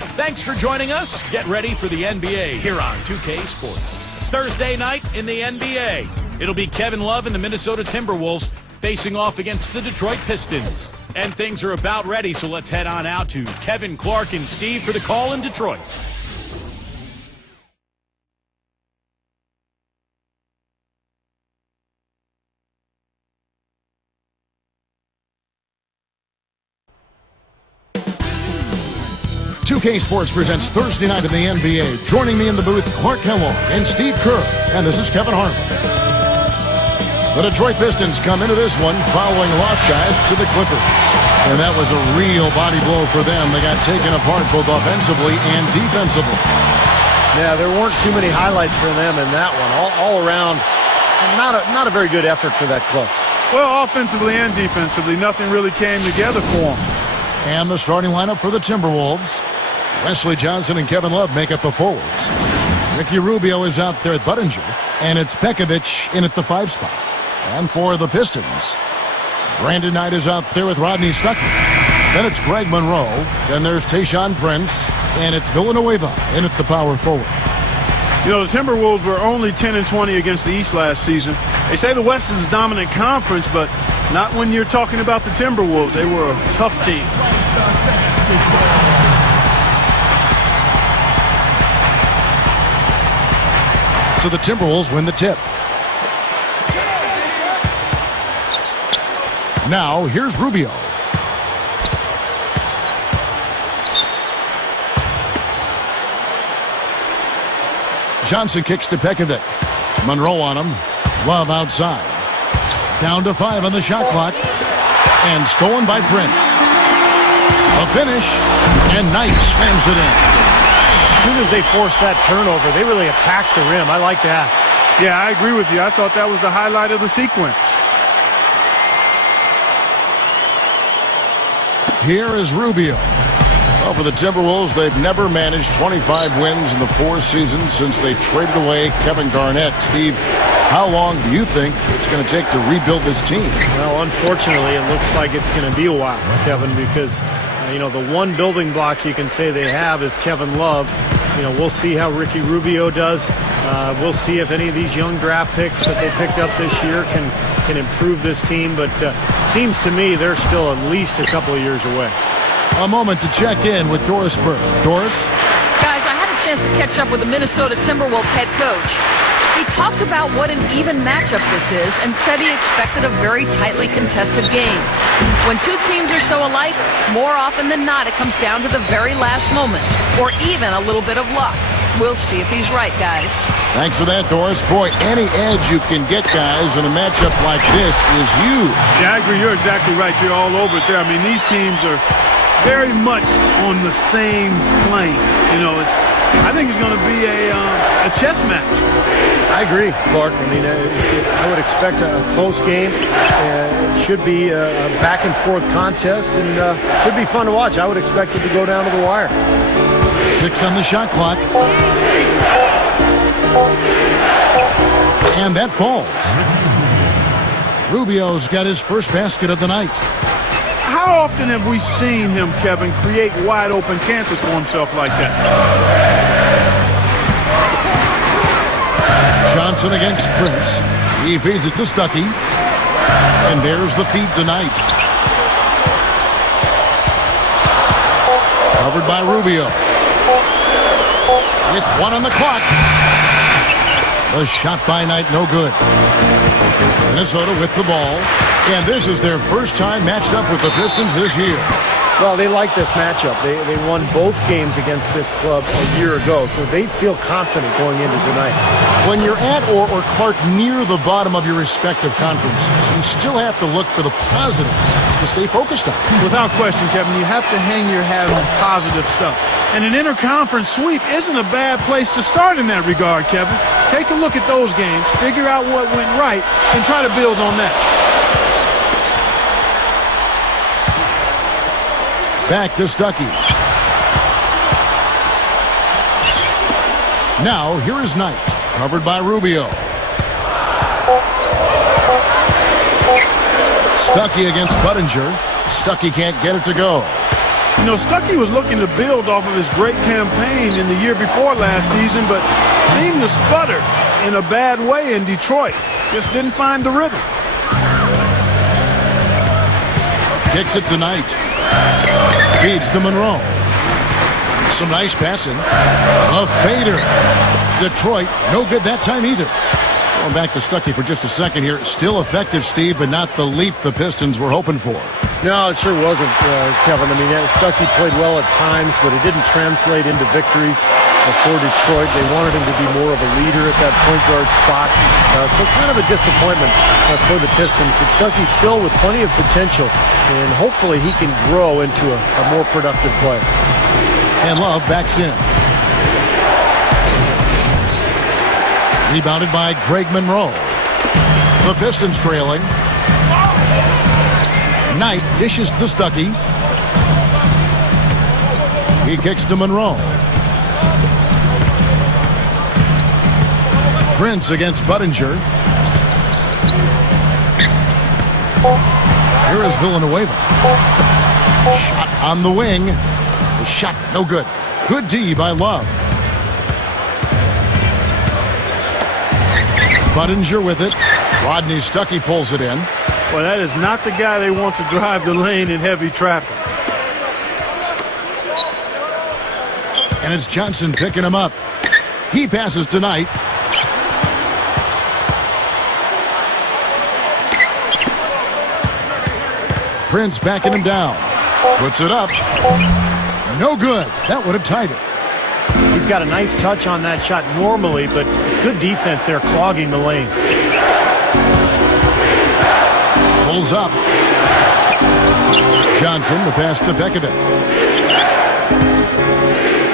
Thanks for joining us. Get ready for the NBA here on 2K Sports. Thursday night in the NBA. It'll be Kevin Love and the Minnesota Timberwolves facing off against the Detroit Pistons. And things are about ready, so let's head on out to Kevin, Clark, and Steve for the call in Detroit. .2K Sports presents Thursday night in the NBA. Joining me in the booth, Clark Kellogg and Steve Kerr. And this is Kevin Harlan. The Detroit Pistons come into this one following loss, guys, to the Clippers. And that was a real body blow for them. They got taken apart both offensively and defensively. Yeah, there weren't too many highlights for them in that one. All around, not a very good effort for that club. Well, offensively and defensively, nothing really came together for them. And the starting lineup for the Timberwolves. Wesley Johnson and Kevin Love make up the forwards. Ricky Rubio is out there at Budinger, and it's Pekovic in at the 5 spot. And for the Pistons, Brandon Knight is out there with Rodney Stuckey. Then it's Greg Monroe. Then there's Tayshaun Prince, and it's Villanueva in at the power forward. You know, the Timberwolves were only 10-20 against the East last season. They say the West is a dominant conference, but not when you're talking about the Timberwolves. They were a tough team. So the Timberwolves win the tip. Now, here's Rubio. Johnson kicks to Pekovic. Monroe on him. Love outside. Down to 5 on the shot clock. And stolen by Prince. A finish. And Knight slams it in. As soon as they forced that turnover, they really attacked the rim. I like that. Yeah, I agree with you. I thought that was the highlight of the sequence. Here is Rubio. Well, for the Timberwolves, they've never managed 25 wins in the 4 seasons since they traded away Kevin Garnett. Steve, how long do you think it's going to take to rebuild this team? Well, unfortunately, it looks like it's going to be a while, Kevin, because the one building block you can say they have is Kevin Love. We'll see how Ricky Rubio does. We'll see if any of these young draft picks that they picked up this year can improve this team. But seems to me they're still at least a couple of years away. A moment to check in with Doris Burke. Doris? Guys, I had a chance to catch up with the Minnesota Timberwolves head coach. He talked about what an even matchup this is and said he expected a very tightly contested game. When two teams are so alike, more often than not, it comes down to the very last moments or even a little bit of luck. We'll see if he's right, guys. Thanks for that, Doris. Boy, any edge you can get, guys, in a matchup like this is huge. Yeah, I agree. You're exactly right. You're all over it there. I mean, these teams are very much on the same plane. I think it's going to be a chess match. I agree, Clark. I would expect a close game. It should be a back-and-forth contest, and should be fun to watch. I would expect it to go down to the wire. 6 on the shot clock. And that falls. Rubio's got his first basket of the night. How often have we seen him, Kevin, create wide-open chances for himself like that? Johnson against Prince. He feeds it to Stuckey. And there's the feed tonight. Covered by Rubio. With 1 on the clock. The shot by Knight, no good. Minnesota with the ball. And this is their first time matched up with the Pistons this year. Well, they like this matchup. They won both games against this club a year ago, so they feel confident going into tonight. When you're at or Clark near the bottom of your respective conferences, you still have to look for the positives to stay focused on. Without question, Kevin, you have to hang your hat on positive stuff. And an interconference sweep isn't a bad place to start in that regard, Kevin. Take a look at those games, figure out what went right, and try to build on that. Back to Stuckey. Now, here is Knight, covered by Rubio. Stuckey against Budinger. Stuckey can't get it to go. You know, Stuckey was looking to build off of his great campaign in the year before last season, but seemed to sputter in a bad way in Detroit. Just didn't find the rhythm. Kicks it tonight. Feeds to Monroe. Some nice passing. A fader. Detroit, no good that time either. Going back to Stuckey for just a second here. Still effective, Steve, but not the leap the Pistons were hoping for. No, it sure wasn't, Kevin. I mean, Stuckey played well at times, but it didn't translate into victories for Detroit. They wanted him to be more of a leader at that point guard spot. So kind of a disappointment for the Pistons. But Stuckey's still with plenty of potential, and hopefully he can grow into a more productive player. And Love backs in. Rebounded by Greg Monroe. The Pistons trailing. Knight dishes to Stuckey. He kicks to Monroe. Prince against Budinger. Here is Villanueva. Shot on the wing. The shot no good. Good D by Love. Budinger with it. Rodney Stuckey pulls it in. Well, that is not the guy they want to drive the lane in heavy traffic. And it's Johnson picking him up. He passes tonight. Prince backing him down. Puts it up. No good. That would have tied it. He's got a nice touch on that shot normally, but good defense there clogging the lane. Pulls up. Johnson, the pass to Pekovic.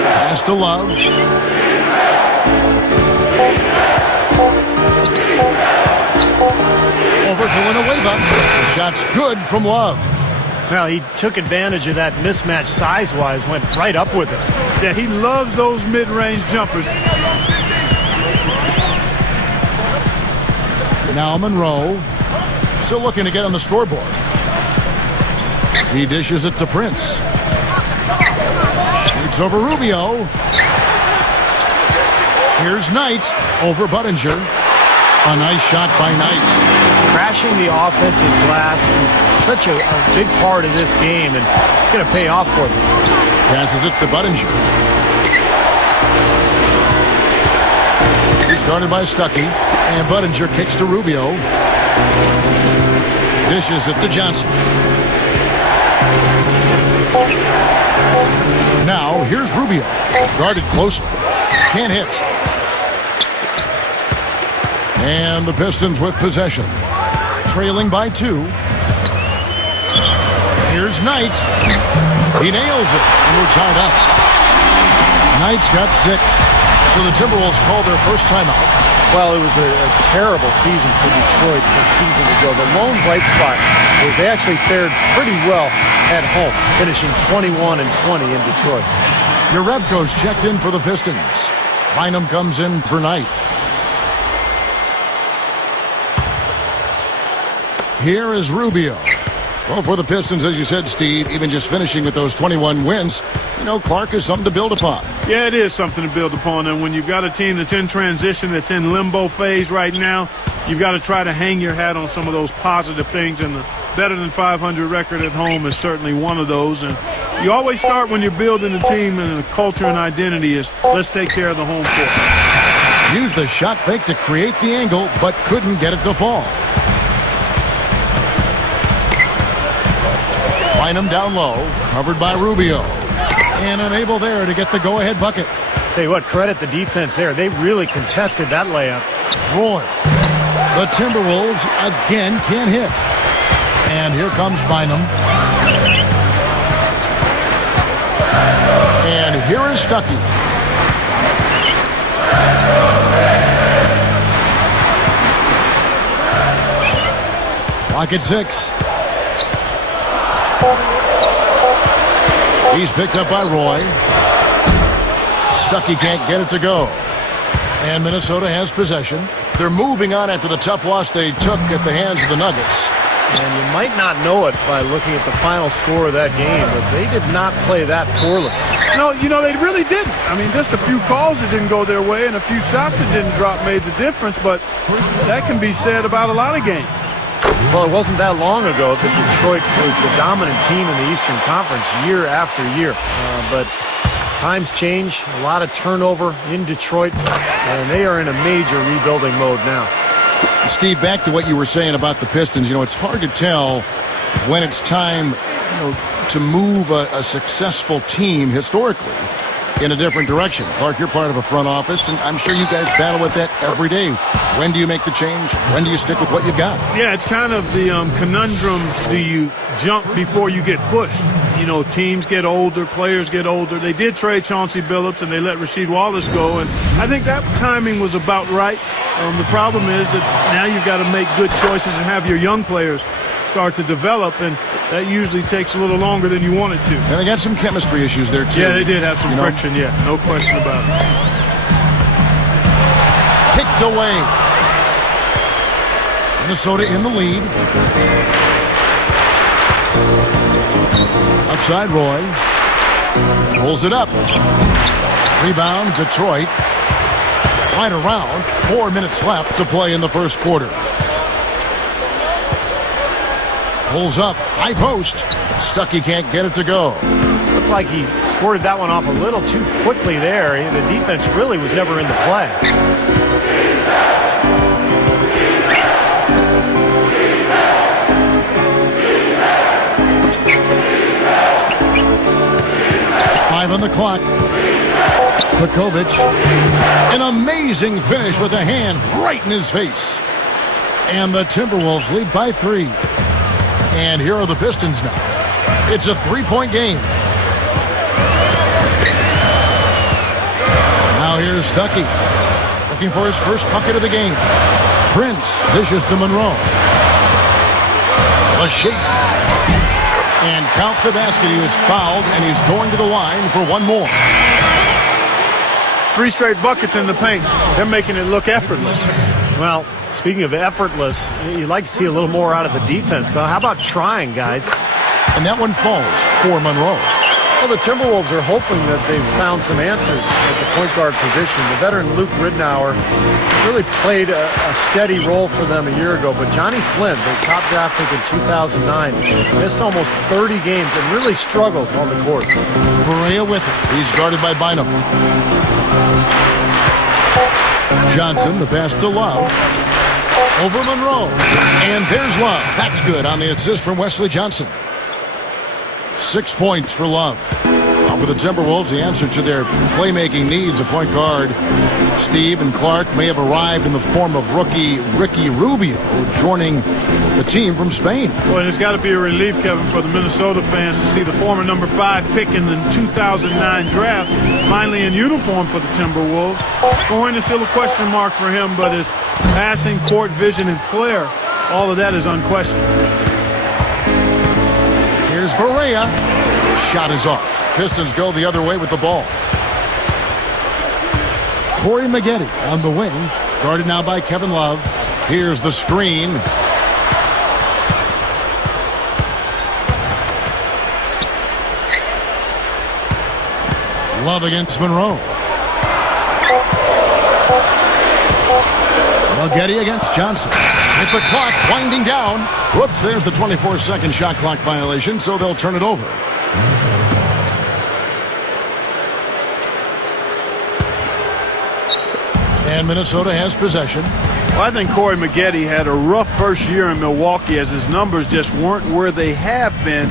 Pass to Love. Over to Villanueva. The shot's good from Love. Well, he took advantage of that mismatch size-wise, went right up with it. Yeah, he loves those mid-range jumpers. Now Monroe. Still looking to get on the scoreboard. He dishes it to Prince. Shoots over Rubio. Here's Knight over Budinger. A nice shot by Knight. Crashing the offensive glass is such a big part of this game, and it's going to pay off for them. Passes it to Budinger. He's guarded by Stuckey, and Budinger kicks to Rubio. Dishes it to Johnson. Now, here's Rubio. Guarded closely. Can't hit. And the Pistons with possession. Trailing by 2. Here's Knight. He nails it, and we're tied up. Knight's got 6. So the Timberwolves call their first timeout. Well, it was a terrible season for Detroit a season ago. The lone bright spot was they actually fared pretty well at home, finishing 21-20 in Detroit. Jerebko's checked in for the Pistons. Bynum comes in for Knight. Here is Rubio. Well, for the Pistons, as you said, Steve, even just finishing with those 21 wins, you know, Clark is something to build upon. Yeah, it is something to build upon. And when you've got a team that's in transition, that's in limbo phase right now, you've got to try to hang your hat on some of those positive things. And the better than 500 record at home is certainly one of those. And you always start when you're building a team and a culture and identity is let's take care of the home court. Used the shot fake to create the angle, but couldn't get it to fall. Bynum down low, covered by Rubio. And unable there to get the go-ahead bucket. Tell you what, credit the defense there. They really contested that layup. Roy. The Timberwolves again can't hit. And here comes Bynum. And here is Stuckey. Clock at 6. He's picked up by Roy. Stuckey can't get it to go. And Minnesota has possession. They're moving on after the tough loss they took at the hands of the Nuggets. And you might not know it by looking at the final score of that game, but they did not play that poorly. No, they really didn't. I mean, just a few calls that didn't go their way and a few shots that didn't drop made the difference, but that can be said about a lot of games. Well, it wasn't that long ago that Detroit was the dominant team in the Eastern Conference year after year. But times change, a lot of turnover in Detroit, and they are in a major rebuilding mode now. Steve, back to what you were saying about the Pistons. It's hard to tell when it's time to move a successful team historically in a different direction. Clark, you're part of a front office, and I'm sure you guys battle with that every day. When do you make the change? When do you stick with what you've got? Yeah, it's kind of the conundrum. Do you jump before you get pushed? Teams get older, players get older. They did trade Chauncey Billups, and they let Rasheed Wallace go, and I think that timing was about right. The problem is that now you've got to make good choices and have your young players start to develop, and that usually takes a little longer than you want it to. And they got some chemistry issues there, too. Yeah, they did have some friction, yeah. No question about it. Kicked away. Minnesota in the lead. Outside Roy. Pulls it up. Rebound, Detroit. Right around. 4 minutes left to play in the first quarter. Pulls up. High post. Stuckey can't get it to go. Looked like he squirted that one off a little too quickly there. The defense really was never in the play. Five on the clock. Pekovic. An amazing finish with a hand right in his face. And the Timberwolves lead by 3. And here are the Pistons now. It's a 3-point game. Now here's Stuckey. Looking for his first bucket of the game. Prince dishes to Monroe. Lachey. And count the basket. He was fouled, and he's going to the line for one more. 3 straight buckets in the paint. They're making it look effortless. Well, speaking of effortless, you'd like to see a little more out of the defense. So how about trying, guys? And that one falls for Monroe. Well, the Timberwolves are hoping that they've found some answers at the point guard position. The veteran Luke Ridnour really played a steady role for them a year ago, but Johnny Flynn, their top draft pick in 2009, missed almost 30 games and really struggled on the court. Barea with it. He's guarded by Bynum. Johnson, the pass to Love. Over Monroe. And there's Love. That's good on the assist from Wesley Johnson. 6 points for Love. Now for the Timberwolves, the answer to their playmaking needs, a point guard, Steve and Clark, may have arrived in the form of rookie Ricky Rubio, joining the team from Spain. Well, and it's got to be a relief, Kevin, for the Minnesota fans to see the former number 5 pick in the 2009 draft finally in uniform for the Timberwolves. Scoring is still a question mark for him, but his passing, court vision, and flair, all of that is unquestioned. Here's Barea. Shot is off. Pistons go the other way with the ball. Corey Maggette on the wing. Guarded now by Kevin Love. Here's the screen. Love against Monroe. Maggette against Johnson. With the clock winding down. Whoops, there's the 24-second shot clock violation, so they'll turn it over. And Minnesota has possession. Well, I think Corey Maggette had a rough first year in Milwaukee as his numbers just weren't where they have been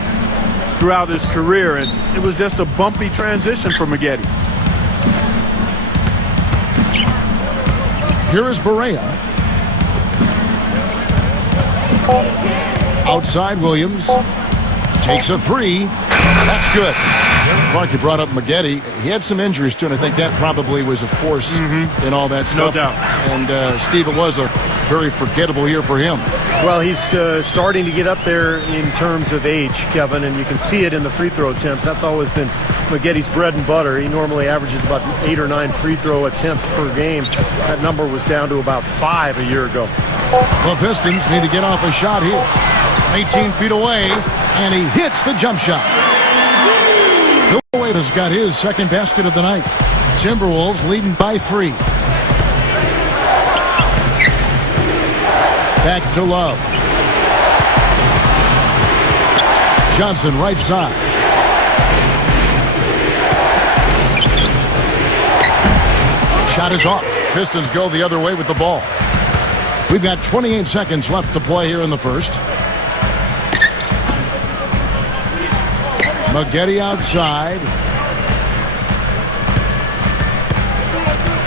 throughout his career, and it was just a bumpy transition for Maggette. Here is Barea. Outside Williams. Takes a 3. That's good. Clark, you brought up Maggette. He had some injuries, too, and I think that probably was a force in all that stuff. No doubt. And, Steve, it was a very forgettable year for him. Well, he's starting to get up there in terms of age, Kevin, and you can see it in the free throw attempts. That's always been Maggotti's bread and butter. He normally averages about 8 or 9 free throw attempts per game. That number was down to about 5 a year ago. The Pistons need to get off a shot here. 18 feet away, and he hits the jump shot. Bill has got his second basket of the night. Timberwolves leading by 3. Back to Love. Johnson right side. Shot is off. Pistons go the other way with the ball. We've got 28 seconds left to play here in the first. Maggotti outside.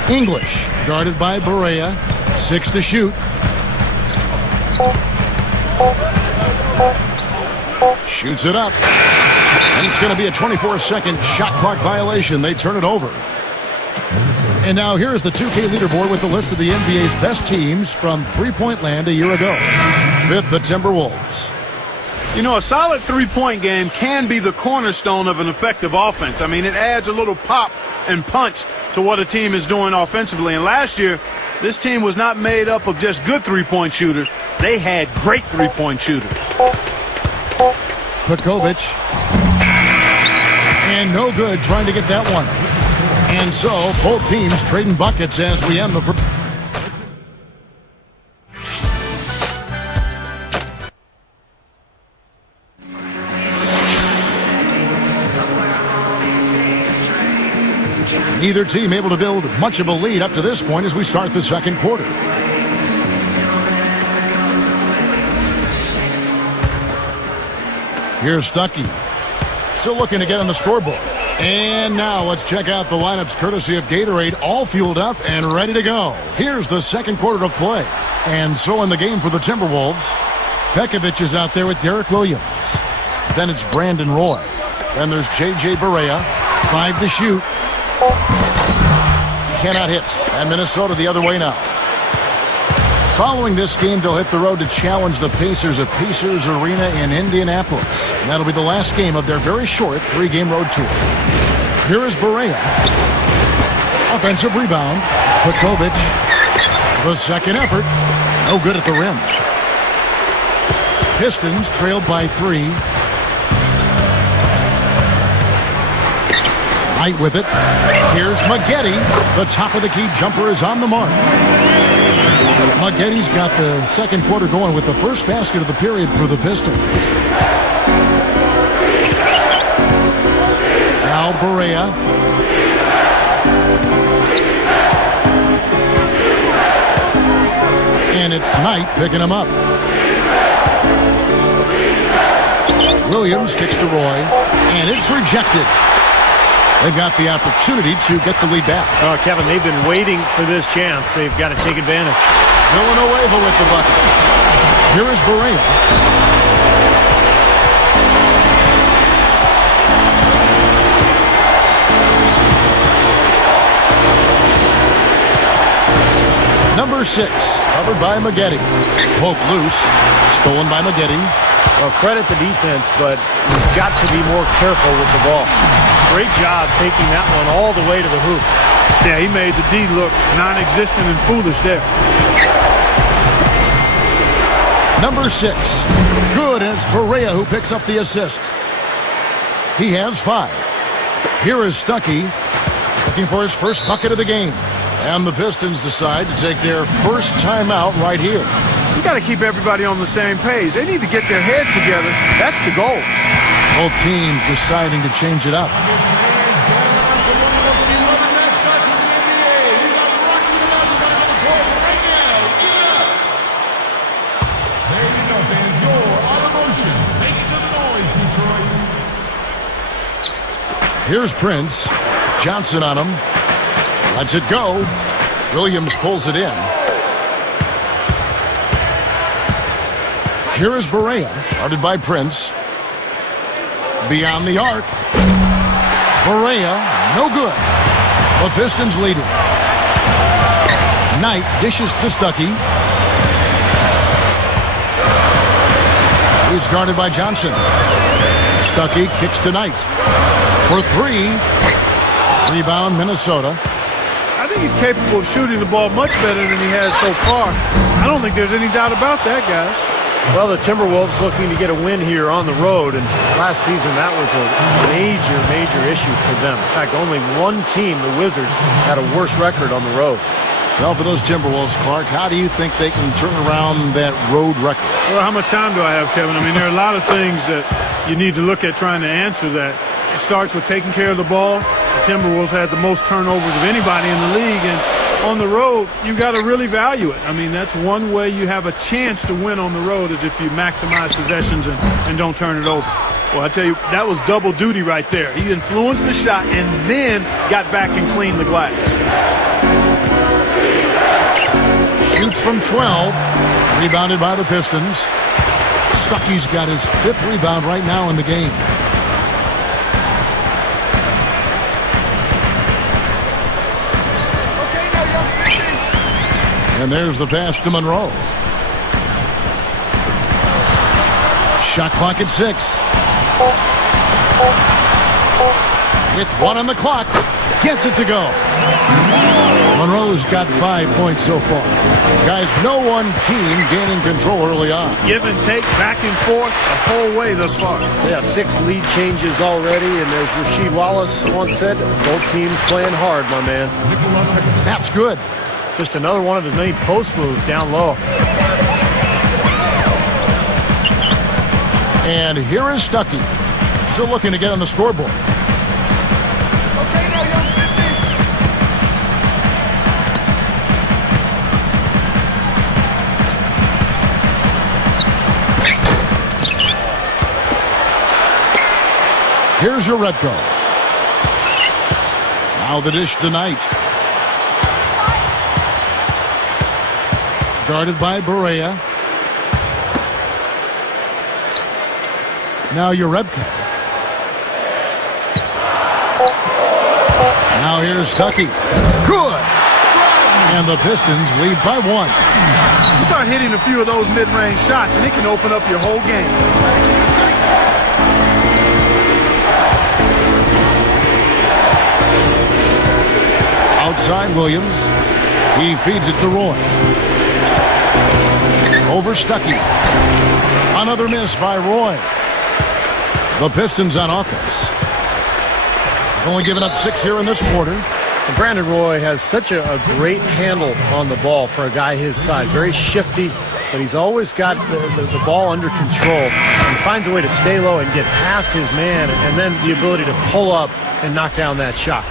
English guarded by Barea. 6 to shoot. Shoots it up. And it's going to be a 24-second shot clock violation. They turn it over. And now here's the 2K leaderboard with the list of the NBA's best teams from three-point land a year ago. 5th, the Timberwolves. You know, a solid three-point game can be the cornerstone of an effective offense. I mean, it adds a little pop and punch to what a team is doing offensively. And last year, this team was not made up of just good three-point shooters. They had great three-point shooters. Pekovic. And no good trying to get that one. And so, both teams trading buckets as we end the first. Neither team able to build much of a lead up to this point as we start the second quarter. Here's Stuckey. Still looking to get on the scoreboard. And now let's check out the lineups courtesy of Gatorade, all fueled up and ready to go. Here's the second quarter of play. And so in the game for the Timberwolves, Pekovic is out there with Derek Williams. Then it's Brandon Roy. Then there's J.J. Barea. 5 to shoot. Cannot hit. And Minnesota the other way now. Following this game, they'll hit the road to challenge the Pacers at Pacers Arena in Indianapolis. And that'll be the last game of their very short 3-game road tour. Here is Barea. Offensive rebound. Pekovic. The second effort. No good at the rim. Pistons trailed by 3. Knight with it. Here's Maggotti. The top of the key jumper is on the mark. Maggotti's got the second quarter going with the first basket of the period for the Pistons. Now Barea. And it's Knight picking him up. Williams kicks to Roy. And it's rejected. They've got the opportunity to get the lead back. Oh, Kevin, they've been waiting for this chance. They've got to take advantage. Villanueva with the bucket. Here is Barea. Number 6, covered by Maggotti. Poke loose. Stolen by Maggotti. Well, credit the defense, but you've got to be more careful with the ball. Great job taking that one all the way to the hoop. Yeah, he made the D look non-existent and foolish there. Number 6. Good, and it's Barea who picks up the assist. He has 5. Here is Stuckey looking for his first bucket of the game. And the Pistons decide to take their first timeout right here. You got to keep everybody on the same page. They need to get their heads together. That's the goal. Both teams deciding to change it up. Here's Prince. Johnson on him. Lets it go. Williams pulls it in. Here is Barea, guarded by Prince. Beyond the arc. Barea, no good. The Pistons leading. Knight dishes to Stuckey. He's guarded by Johnson. Stuckey kicks to Knight. For three. Rebound, Minnesota. I think he's capable of shooting the ball much better than he has so far. I don't think there's any doubt about that, guys. Well, the Timberwolves looking to get a win here on the road, and last season that was a major issue for them. In fact, only one team, the Wizards, had a worse record on the road. Well, for those Timberwolves, Clark, how do you think they can turn around that road record? Well, how much time do I have, Kevin? I mean, there are a lot of things that you need to look at trying to answer that. It starts with taking care of the ball. The Timberwolves had the most turnovers of anybody in the league, and on the road, you got to really value it. I mean, that's one way you have a chance to win on the road is if you maximize possessions and don't turn it over. Well, I tell you, that was double duty right there. He influenced the shot and then got back and cleaned the glass. Shoots from 12. Rebounded by the Pistons. Stuckey's got his 5th rebound right now in the game. And there's the pass to Monroe. Shot clock at 6. With 1 on the clock. Gets it to go. Monroe's got 5 points so far. Guys, no one team gaining control early on. Give and take, back and forth, the whole way thus far. Yeah, 6 lead changes already, and as Rasheed Wallace once said, both teams playing hard, my man. That's good. Just another one of his many post moves down low. And here is Stuckey. Still looking to get on the scoreboard. Here's your Redco. Now the dish to Knight. Guarded by Barea. Now your Rebka. Now here's Stuckey. Good. And the Pistons lead by 1. You start hitting a few of those mid-range shots, and it can open up your whole game. Outside Williams. He feeds it to Roy. Over Stuckey. Another miss by Roy. The Pistons on offense. Only giving up 6 here in this quarter. And Brandon Roy has such a great handle on the ball for a guy his size. Very shifty, but he's always got the ball under control and finds a way to stay low and get past his man, and then the ability to pull up and knock down that shot.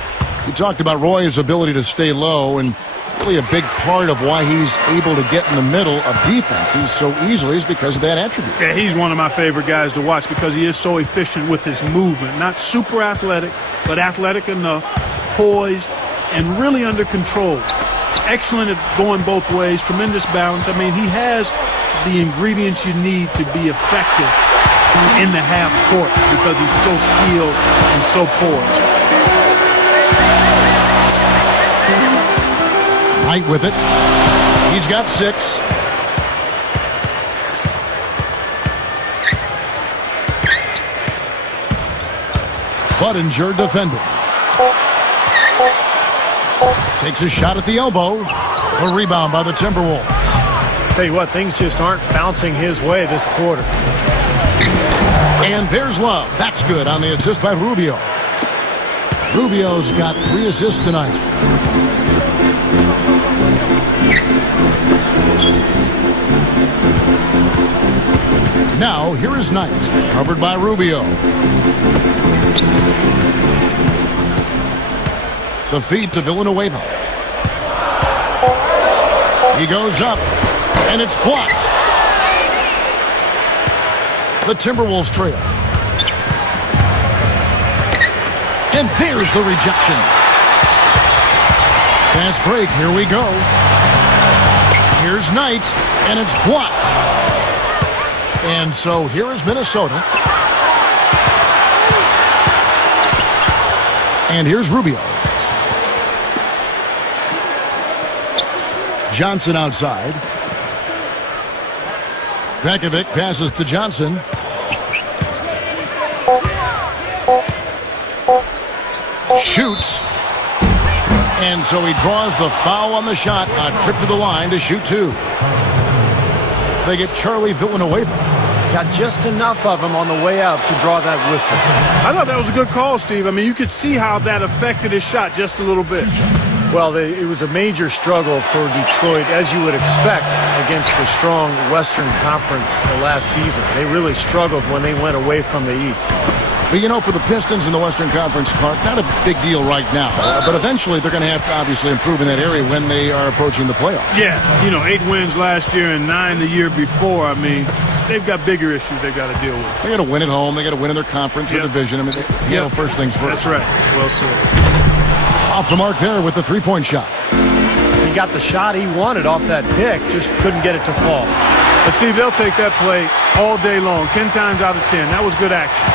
You talked about Roy's ability to stay low, and really a big part of why he's able to get in the middle of defenses so easily is because of that attribute. Yeah, he's one of my favorite guys to watch because he is so efficient with his movement. Not super athletic, but athletic enough, poised, and really under control. Excellent at going both ways, tremendous balance. I mean, he has the ingredients you need to be effective in the half court because he's so skilled and so poised. Knight with it. He's got 6. Budinger defending. Takes a shot at the elbow. A rebound by the Timberwolves. Tell you what, things just aren't bouncing his way this quarter. And there's Love. That's good on the assist by Rubio. Rubio's got 3 assists tonight. Now, here is Knight, covered by Rubio. The feed to Villanueva. He goes up, and it's blocked. The Timberwolves trail. And there's the rejection. Fast break, here we go. Here's Knight, and it's blocked. And so here is Minnesota. And here's Rubio. Johnson outside. Pekovic passes to Johnson. Shoots. And so he draws the foul on the shot. A trip to the line to shoot two. They get Charlie Villanueva. Got just enough of him on the way out to draw that whistle. I thought that was a good call, Steve. I mean, you could see how that affected his shot just a little bit. Well, it was a major struggle for Detroit, as you would expect, against the strong Western Conference last season. They really struggled when they went away from the East. But, you know, for the Pistons in the Western Conference, Clark, not a big deal right now. But eventually they're going to have to obviously improve in that area when they are approaching the playoffs. Yeah, you know, 8 wins last year and 9 the year before. I mean, they've got bigger issues they've got to deal with. They got to win at home. They got to win in their conference or division. I mean, you know, first things first. That's right. Well said. Off the mark there with the three-point shot. He got the shot he wanted off that pick, just couldn't get it to fall. But Steve, they'll take that play all day long, 10 times out of 10. That was good action.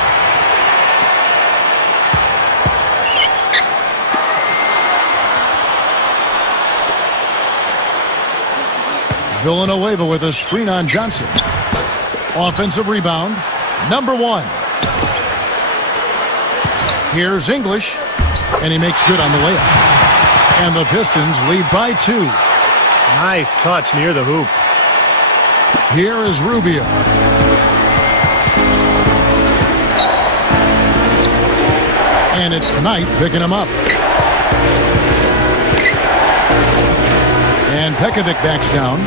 Villanueva with a screen on Johnson. Offensive rebound, number 1. Here's English, and he makes good on the layup. And the Pistons lead by 2. Nice touch near the hoop. Here is Rubio. And it's Knight picking him up. And Pekovic backs down.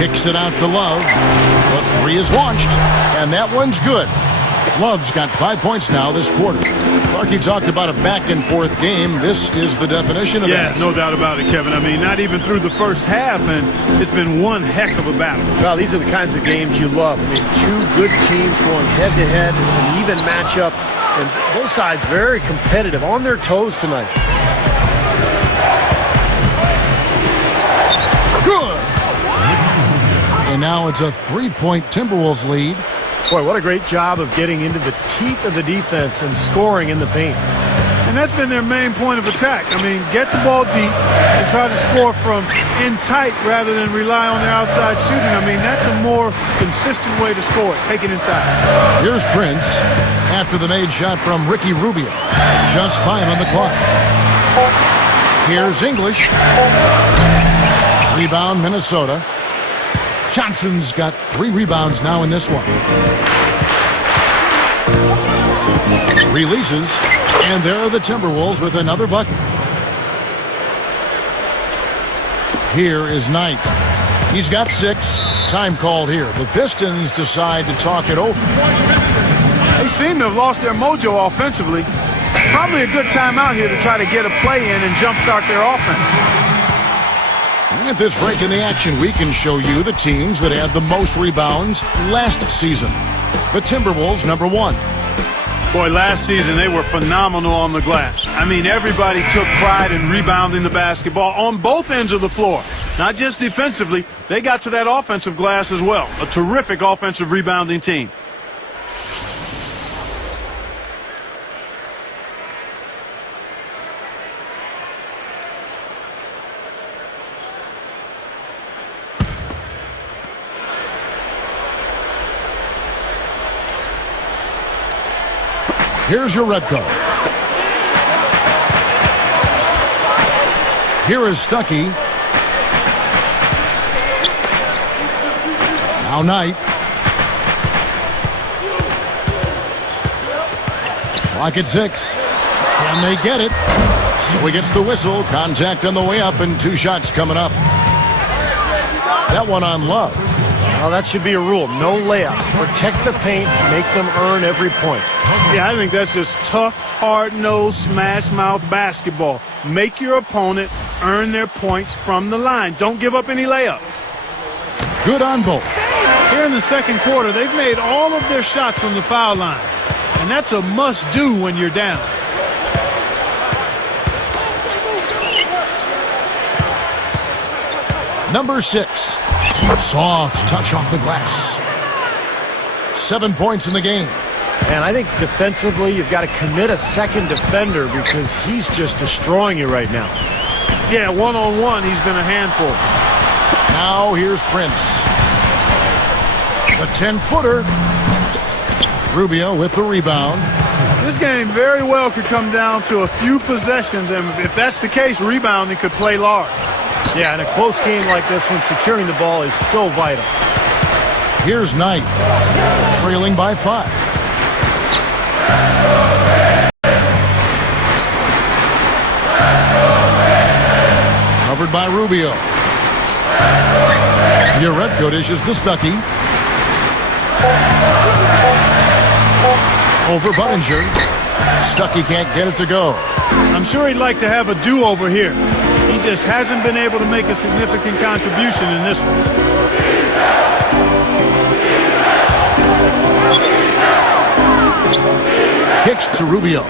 Kicks it out to Love. The three is launched. And that one's good. Love's got 5 points now this quarter. Clarky talked about a back-and-forth game. This is the definition of that. Yeah, no doubt about it, Kevin. I mean, not even through the first half, and it's been one heck of a battle. Well, these are the kinds of games you love. I mean, 2 good teams going head-to-head, an even matchup, and both sides very competitive, on their toes tonight. Good! And now it's a 3-point Timberwolves lead. Boy, what a great job of getting into the teeth of the defense and scoring in the paint. And that's been their main point of attack. I mean, get the ball deep and try to score from in tight rather than rely on their outside shooting. I mean, that's a more consistent way to score it. Take it inside. Here's Prince after the made shot from Ricky Rubio. Just 5 on the clock. Here's English. Rebound, Minnesota. Johnson's got 3 rebounds now in this one. Releases, and there are the Timberwolves with another bucket. Here is Knight. He's got 6. Time called here. The Pistons decide to talk it over. They seem to have lost their mojo offensively. Probably a good time out here to try to get a play in and jumpstart their offense. At this break in the action, we can show you the teams that had the most rebounds last season. The Timberwolves, number 1. Boy, last season they were phenomenal on the glass. I mean, everybody took pride in rebounding the basketball on both ends of the floor. Not just defensively, they got to that offensive glass as well. A terrific offensive rebounding team. Here's your red card. Here is Stuckey. Now Knight. Clock at 6. Can they get it? So he gets the whistle. Contact on the way up and 2 shots coming up. That one on Love. Well, that should be a rule. No layups. Protect the paint. Make them earn every point. Yeah, I think that's just tough, hard-nosed, smash-mouth basketball. Make your opponent earn their points from the line. Don't give up any layups. Good on both. Here in the second quarter, they've made all of their shots from the foul line. And that's a must-do when you're down. Number 6. Soft touch off the glass. 7 points in the game. And I think defensively, you've got to commit a second defender because he's just destroying you right now. Yeah, one-on-one, he's been a handful. Now here's Prince. The 10-footer. Rubio with the rebound. This game very well could come down to a few possessions, and if that's the case, rebounding could play large. Yeah, in a close game like this one, securing the ball is so vital. Here's Knight, trailing by 5. Covered by Rubio. Uredko dishes to Stuckey. Over Buttinger. Stuckey can't get it to go. I'm sure he'd like to have a do-over here. He just hasn't been able to make a significant contribution in this one. Kicks to Rubio.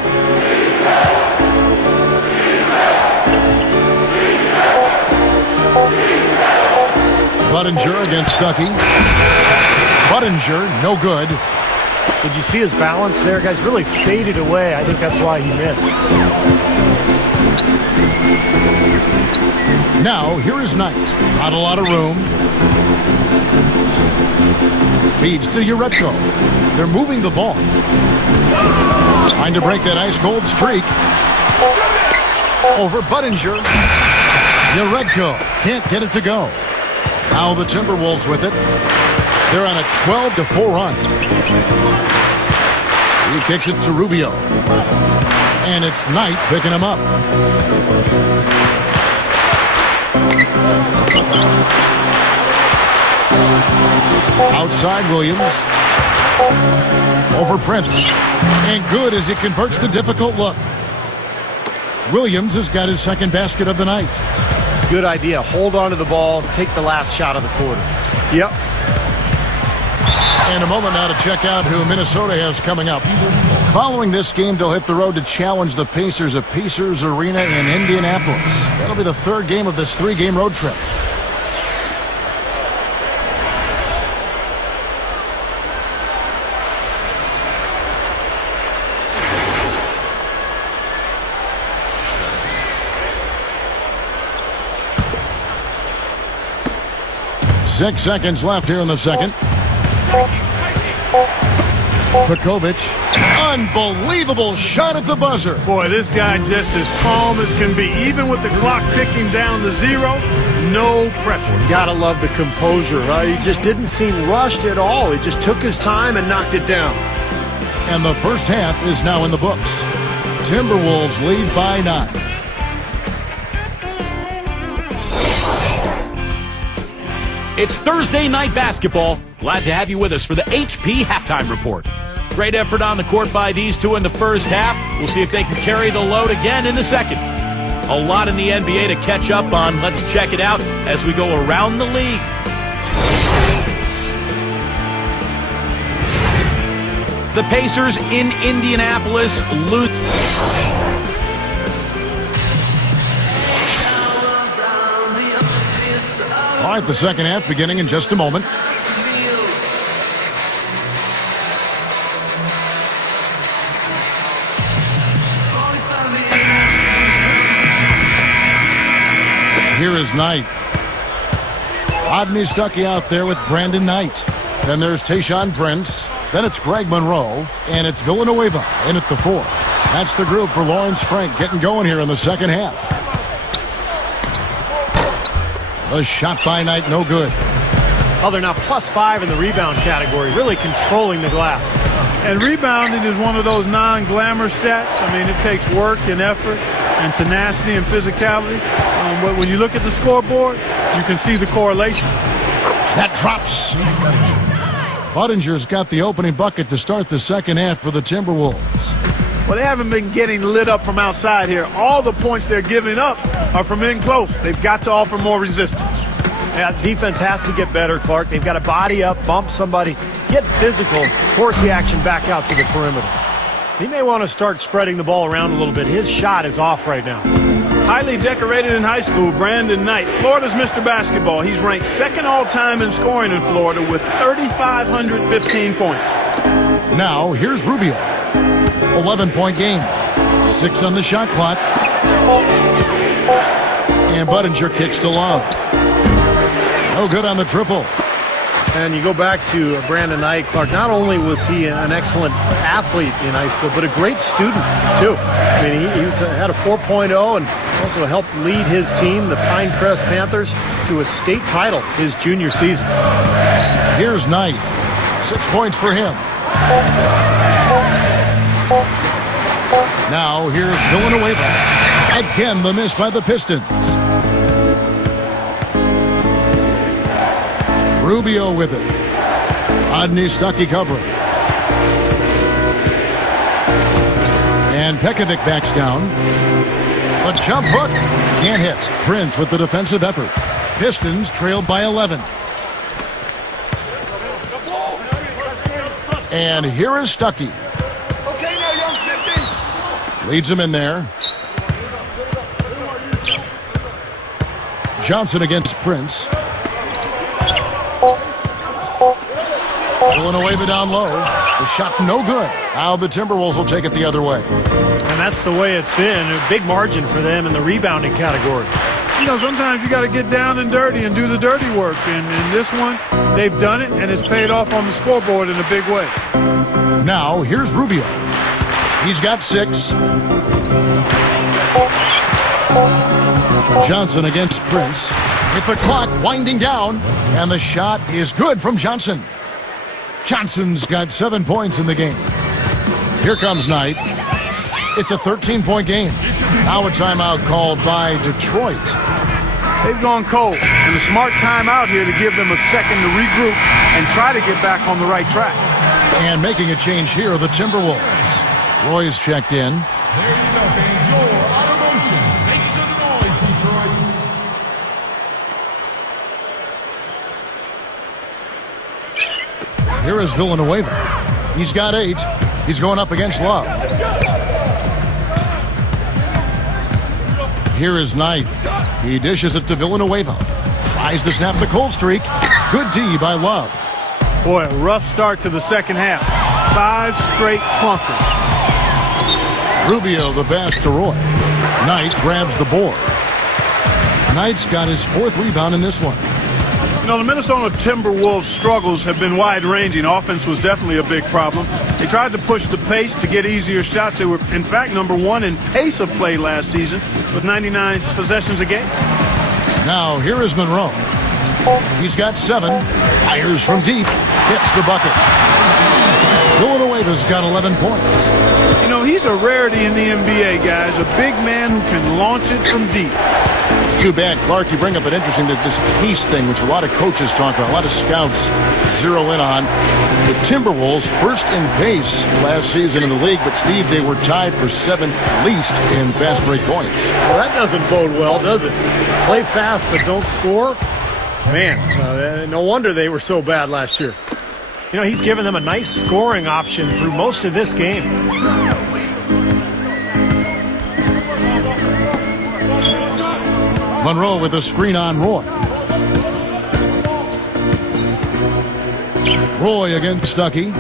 Buttinger against Stuckey. Buttinger, no good. Did you see his balance there, guys? Really faded away. I think that's why he missed. Now, here is Knight. Not a lot of room. Feeds to Uredko. They're moving the ball. Trying to break that ice-cold streak. Over Buttinger. Uredko can't get it to go. Now the Timberwolves with it. They're on a 12-4 run. He kicks it to Rubio. And it's Knight picking him up. Outside Williams. Over Prince. And good as he converts the difficult look. Williams has got his second basket of the night. Good idea. Hold on to the ball. Take the last shot of the quarter. Yep. And a moment now to check out who Minnesota has coming up. Following this game, they'll hit the road to challenge the Pacers at Pacers Arena in Indianapolis. That'll be the third game of this 3-game road trip. Six seconds left here in the second. Pekovic, unbelievable shot at the buzzer. Boy, this guy just as calm as can be. Even with the clock ticking down to 0, no pressure. Gotta love the composure. He just didn't seem rushed at all. He just took his time and knocked it down. And the first half is now in the books. Timberwolves lead by 9. It's Thursday night basketball. Glad to have you with us for the HP Halftime Report. Great effort on the court by these two in the first half. We'll see if they can carry the load again in the second. A lot in the NBA to catch up on. Let's check it out as we go around the league. The Pacers in Indianapolis lose. All right, the second half beginning in just a moment. Here is Knight. Rodney Stuckey out there with Brandon Knight. Then there's Tayshaun Prince. Then it's Greg Monroe. And it's Villanueva in at the 4. That's the group for Lawrence Frank getting going here in the second half. A shot by Knight, no good. Oh, they're now +5 in the rebound category, really controlling the glass. And rebounding is one of those non-glamour stats. I mean, it takes work and effort and tenacity and physicality. But when you look at the scoreboard, you can see the correlation. That drops. Buttinger's got the opening bucket to start the second half for the Timberwolves. Well, they haven't been getting lit up from outside here. All the points they're giving up are from in close. They've got to offer more resistance. Yeah, defense has to get better, Clark. They've got to body up, bump somebody, get physical, force the action back out to the perimeter. He may want to start spreading the ball around a little bit. His shot is off right now. Highly decorated in high school, Brandon Knight. Florida's Mr. Basketball. He's ranked second all-time in scoring in Florida with 3,515 points. Now, here's Rubio. 11-point game. 6 on the shot clock. And Buttinger kicks to Love. No good on the triple. And you go back to Brandon Knight, Clark. Not only was he an excellent athlete in high school, but a great student, too. I mean, he had a 4.0 and also helped lead his team, the Pinecrest Panthers, to a state title his junior season. Here's Knight. 6 points for him. Now here's Villanueva. Again, the miss by the Pistons. Rubio with it. Rodney Stuckey covering. And Pekovic backs down. A jump hook. Can't hit. Prince with the defensive effort. Pistons trailed by 11. And here is Stuckey. Leads him in there. Johnson against Prince. Villanueva down low. The shot no good. Now the Timberwolves will take it the other way. And that's the way it's been. A big margin for them in the rebounding category. You know, sometimes you got to get down and dirty and do the dirty work. And in this one, they've done it, and it's paid off on the scoreboard in a big way. Now, here's Rubio. He's got 6. Johnson against Prince. With the clock winding down. And the shot is good from Johnson. Johnson's got 7 points in the game. Here comes Knight. It's a 13-point game. Now a timeout called by Detroit. They've gone cold, and a smart timeout here to give them a second to regroup and try to get back on the right track. And making a change here are the Timberwolves. Roy's checked in. There you go, gang. You're out of motion. Thanks to the noise, Detroit. Here is Villanueva. He's got 8. He's going up against Love. Here is Knight. He dishes it to Villanueva. Tries to snap the cold streak. Good D by Love. Boy, a rough start to the second half. 5 straight clunkers. Rubio the pass to Roy. Knight grabs the board. Knight's got his 4th rebound in this one. You know, the Minnesota Timberwolves' struggles have been wide-ranging. Offense was definitely a big problem. They tried to push the pace to get easier shots. They were, in fact, number 1 in pace of play last season with 99 possessions a game. Now, here is Monroe. He's got 7. Fires from deep. Hits the bucket. Villanueva's got 11 points. You know, he's a rarity in the NBA, guys. A big man who can launch it from deep. It's too bad, Clark. You bring up an interesting this pace thing, which a lot of coaches talk about, a lot of scouts zero in on. The Timberwolves first in pace last season in the league, but Steve, they were tied for 7th least in fast break points. Well, that doesn't bode well, does it? Play fast but don't score. Man, no wonder they were so bad last year. You know, he's given them a nice scoring option through most of this game. Monroe with a screen on Roy. Roy against Stuckey.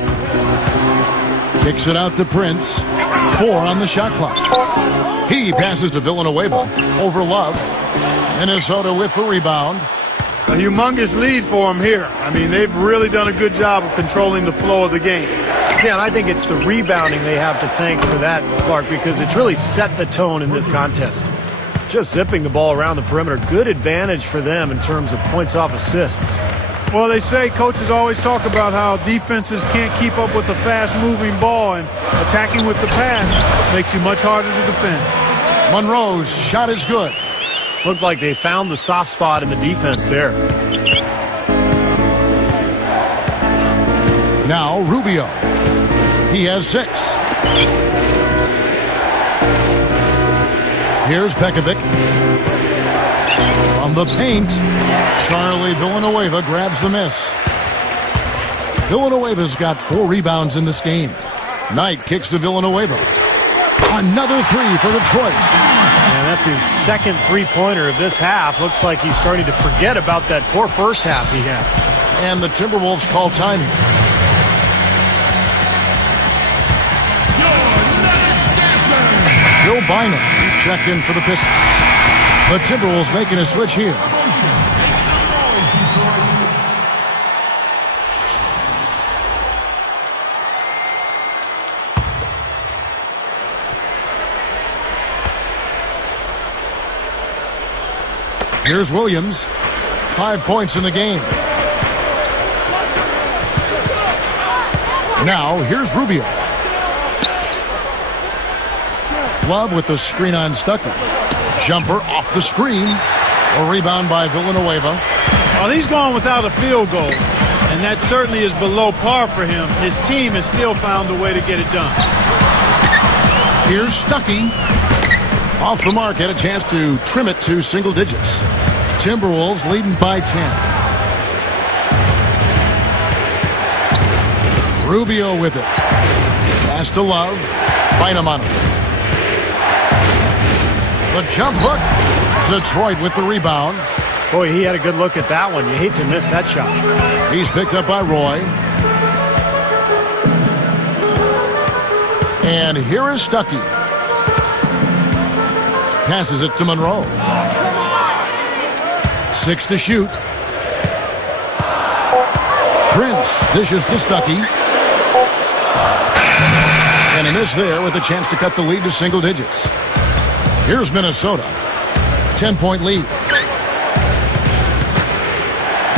Kicks it out to Prince. 4 on the shot clock. He passes to Villanueva over Love. Minnesota with the rebound. A humongous lead for them here. I mean, they've really done a good job of controlling the flow of the game. Yeah, and I think it's the rebounding they have to thank for that, Clark, because it's really set the tone in this contest. Just zipping the ball around the perimeter. Good advantage for them in terms of points off assists. Well, they say coaches always talk about how defenses can't keep up with a fast-moving ball, and attacking with the pass makes you much harder to defend. Monroe's shot is good. Looked like they found the soft spot in the defense there. Now Rubio. He has 6. Here's Pekovic. From the paint, Charlie Villanueva grabs the miss. Villanueva's got 4 rebounds in this game. Knight kicks to Villanueva. Another 3 for Detroit. And that's his second three-pointer of this half. Looks like he's starting to forget about that poor first half he had. And the Timberwolves call time here. Bill Bynum, he's checked in for the Pistons. The Timberwolves making a switch here. Here's Williams. 5 points in the game. Now, here's Rubio. Love with the screen on Stuckey. Jumper off the screen. A rebound by Villanueva. Well, he's gone without a field goal, and that certainly is below par for him. His team has still found a way to get it done. Here's Stuckey. Off the mark, had a chance to trim it to single digits. Timberwolves leading by 10. Rubio with it. Pass to Love. Bynum on it. The jump hook. Detroit with the rebound. Boy, he had a good look at that one. You hate to miss that shot. He's picked up by Roy. And here is Stuckey. Passes it to Monroe. 6 to shoot. Prince dishes to Stuckey. And a miss there with a chance to cut the lead to single digits. Here's Minnesota. 10-point lead.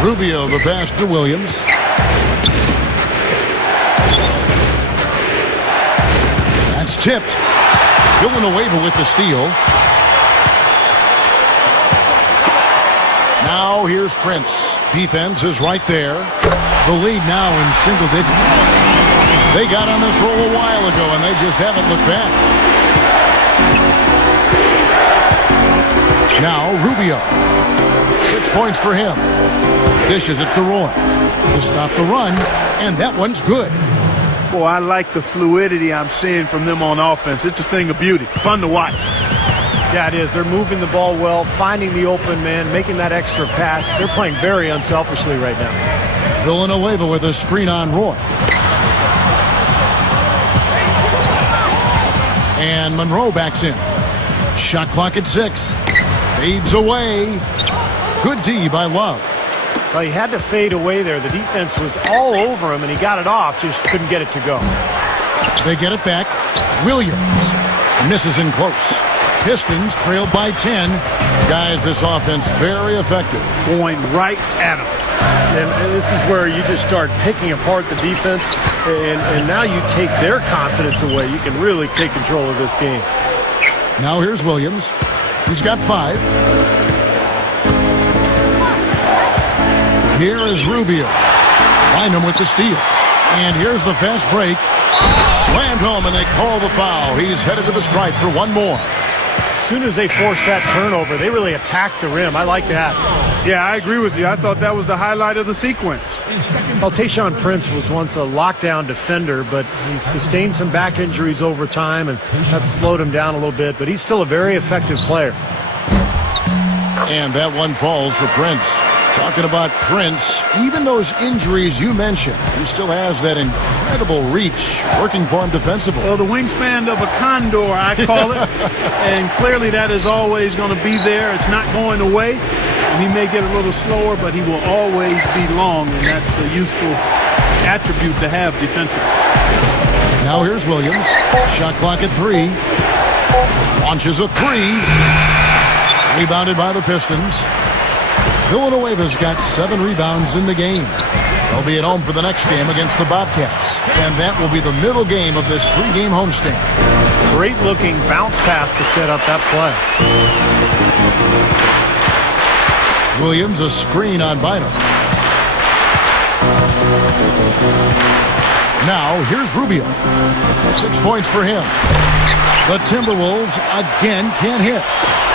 Rubio the pass to Williams. That's tipped. Villanueva with the steal. Now here's Prince. Defense is right there. The lead now in single digits. They got on this roll a while ago and they just haven't looked back. Now Rubio. 6 points for him. Dishes it to Roy to stop the run, and that one's good. Boy, I like the fluidity I'm seeing from them on offense. It's a thing of beauty. Fun to watch. Yeah, it is. They're moving the ball well, finding the open man, making that extra pass. They're playing very unselfishly right now. Villanueva with a screen on Roy. And Monroe backs in. Shot clock at 6. Fades away. Good D by Love. Well, he had to fade away there. The defense was all over him, and he got it off, just couldn't get it to go. They get it back. Williams misses in close. Pistons trailed by 10. Guys, this offense very effective. Going right at him. And this is where you just start picking apart the defense, and now you take their confidence away. You can really take control of this game. Now here's Williams. He's got 5. Here is Rubio. Bynum with the steal. And here's the fast break. Slammed home, and they call the foul. He's headed to the stripe for one more. As soon as they force that turnover, they really attack the rim. I like that. Yeah, I agree with you. I thought that was the highlight of the sequence. Well, Tayshaun Prince was once a lockdown defender, but he's sustained some back injuries over time, and that's slowed him down a little bit, but he's still a very effective player. And that one falls for Prince. Talking about Prince, even those injuries you mentioned, he still has that incredible reach working for him defensively. Well, the wingspan of a condor, I call it. And clearly that is always going to be there. It's not going away. He may get a little slower, but he will always be long, and that's a useful attribute to have defensively. Now here's Williams. Shot clock at 3. Launches a 3. Rebounded by the Pistons. Villanueva's got 7 rebounds in the game. They'll be at home for the next game against the Bobcats. And that will be the middle game of this 3-game homestand. Great looking bounce pass to set up that play. Williams a screen on Bynum. Now here's Rubio. 6 points for him. The Timberwolves again can't hit.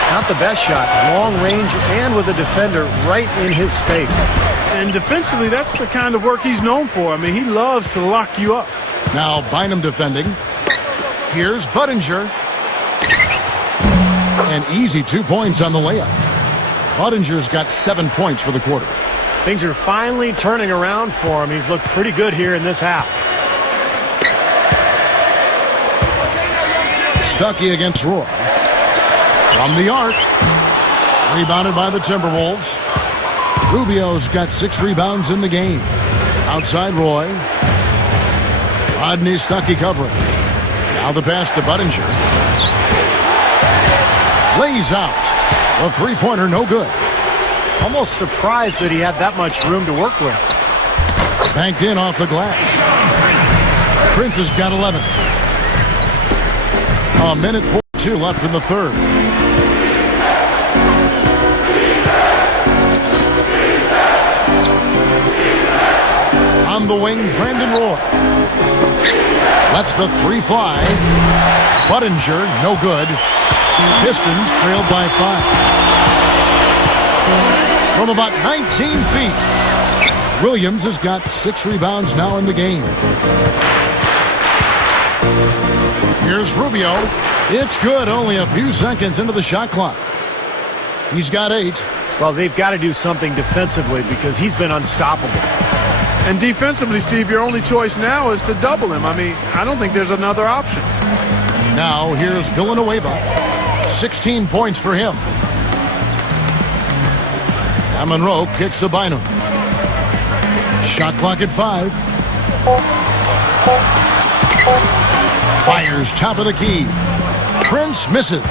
Not the best shot. Long range and with a defender right in his space. And defensively, that's the kind of work he's known for. I mean, he loves to lock you up. Now Bynum defending. Here's Budinger. An easy 2 points on the layup. Budinger's got 7 points for the quarter. Things are finally turning around for him. He's looked pretty good here in this half. Stuckey against Roy. From the arc. Rebounded by the Timberwolves. Rubio's got 6 rebounds in the game. Outside Roy. Rodney Stuckey covering. Now the pass to Budinger. Lays out. The 3-pointer no good. Almost surprised that he had that much room to work with. Banked in off the glass. Prince has got 11. A minute 42 left in the third. On the wing, Brandon Roy. Lets the three fly. Budinger, no good. Pistons trailed by 5. From about 19 feet. Williams has got 6 rebounds now in the game. Here's Rubio. It's good, only a few seconds into the shot clock. He's got 8. Well, they've got to do something defensively because he's been unstoppable. And defensively, Steve, your only choice now is to double him. I mean, I don't think there's another option. Now here's Villanueva. 16 points for him. And Monroe kicks to Bynum. Shot clock at 5. Fires top of the key. Prince misses.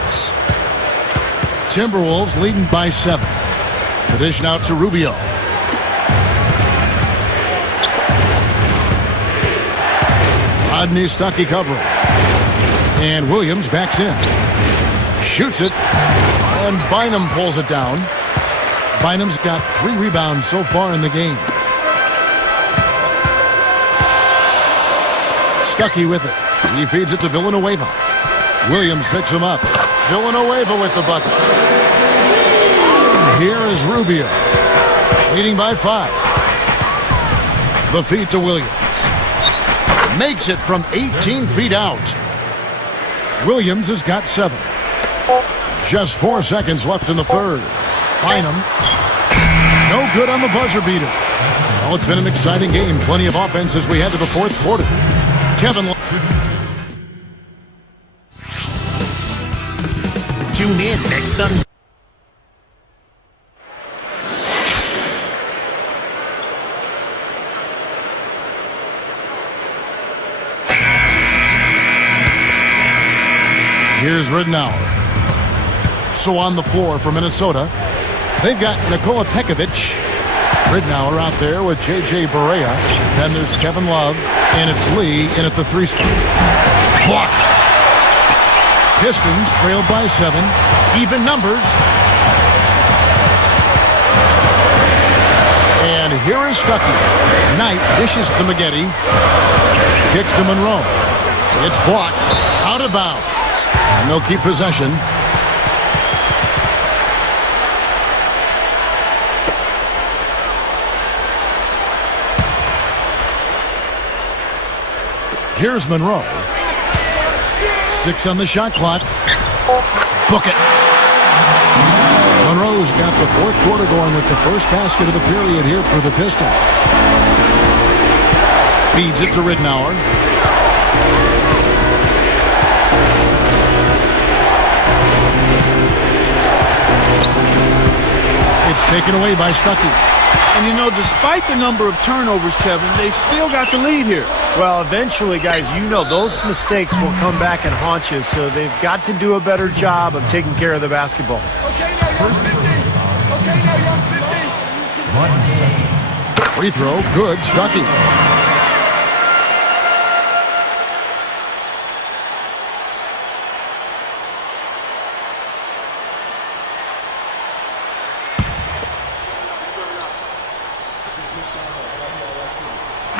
Timberwolves leading by 7. The dish now to Rubio. Rodney Stuckey covering. And Williams backs in. Shoots it. And Bynum pulls it down. Bynum's got 3 rebounds so far in the game. Stuckey with it. He feeds it to Villanueva. Williams picks him up. Villanueva with the bucket. Here is Rubio. Leading by 5. The feed to Williams. Makes it from 18 feet out. Williams has got 7. Just 4 seconds left in the third. Bynum. No good on the buzzer beater. Well, it's been an exciting game. Plenty of offense as we head to the fourth quarter. Kevin. Tune in next Sunday. Here's Ridnour. So on the floor for Minnesota, they've got Nikola Pekovic. Ridnour out there with J.J. Barea. Then there's Kevin Love, and it's Lee in at the 3 spot. Blocked. Pistons trailed by 7. Even numbers. And here is Stuckey. Knight dishes to Maggette. Kicks to Monroe. It's blocked. Out of bounds. And they'll keep possession. Here's Monroe. 6 on the shot clock. Book it. Monroe's got the fourth quarter going with the first basket of the period here for the Pistons. Feeds it to Ridnour. It's taken away by Stuckey. And, you know, despite the number of turnovers, Kevin, they've still got the lead here. Well, eventually, guys, you know those mistakes will come back and haunt you, so they've got to do a better job of taking care of the basketball. Okay, now young 50. Okay, now young 50. Free throw, good, Stuckey.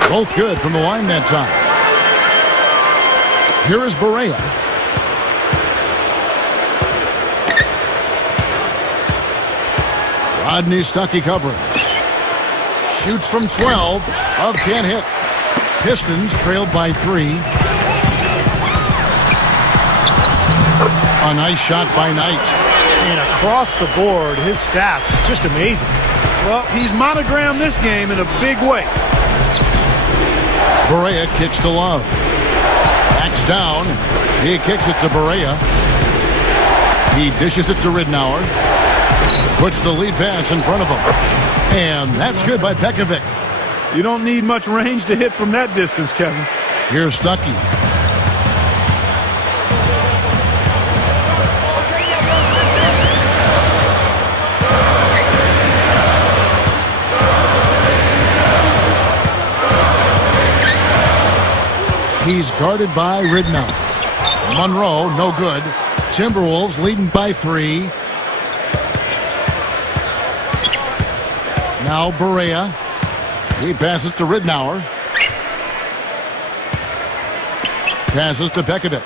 Both good from the line that time. Here is Barea. Rodney Stuckey covering. Shoots from 12. Love can't hit. Pistons trailed by 3. A nice shot by Knight. And across the board, his stats, just amazing. Well, he's monogrammed this game in a big way. Barea kicks to Love. Backs down. He kicks it to Barea. He dishes it to Ridnour. Puts the lead pass in front of him. And that's good by Pekovic. You don't need much range to hit from that distance, Kevin. Here's Stuckey. He's guarded by Ridnow. Monroe, no good. Timberwolves leading by 3. Now Barea. He passes to Ridnour. Passes to Pekovic.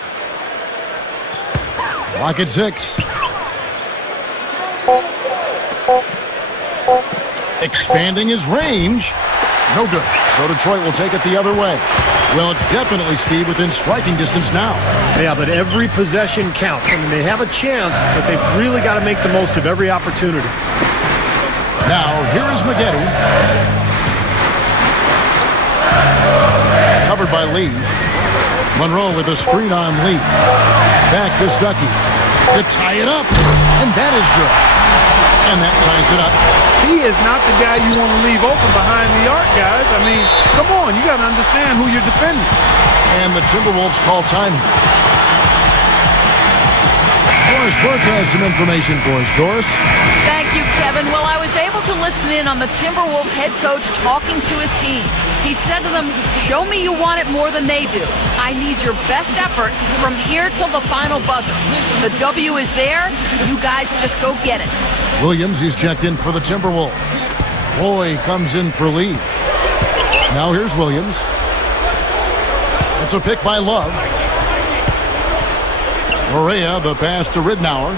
Clock at 6. Expanding his range. No good. So Detroit will take it the other way. Well, it's definitely, Steve, within striking distance now. Yeah, but every possession counts. I mean, they have a chance, but they've really got to make the most of every opportunity. Now, here is Maggette. Covered by Lee. Monroe with a screen on Lee. Back to Stuckey to tie it up. And that is good. And that ties it up. He is not the guy you want to leave open behind the arc, guys. I mean, come on. You got to understand who you're defending. And the Timberwolves call time here. Doris Burke has some information for us. Doris? Thank you, Kevin. Well, I was able to listen in on the Timberwolves head coach talking to his team. He said to them, show me you want it more than they do. I need your best effort from here till the final buzzer. The W is there. You guys just go get it. Williams, he's checked in for the Timberwolves. Roy comes in for Lee. Now here's Williams. It's a pick by Love. Barea, the pass to Ridnour.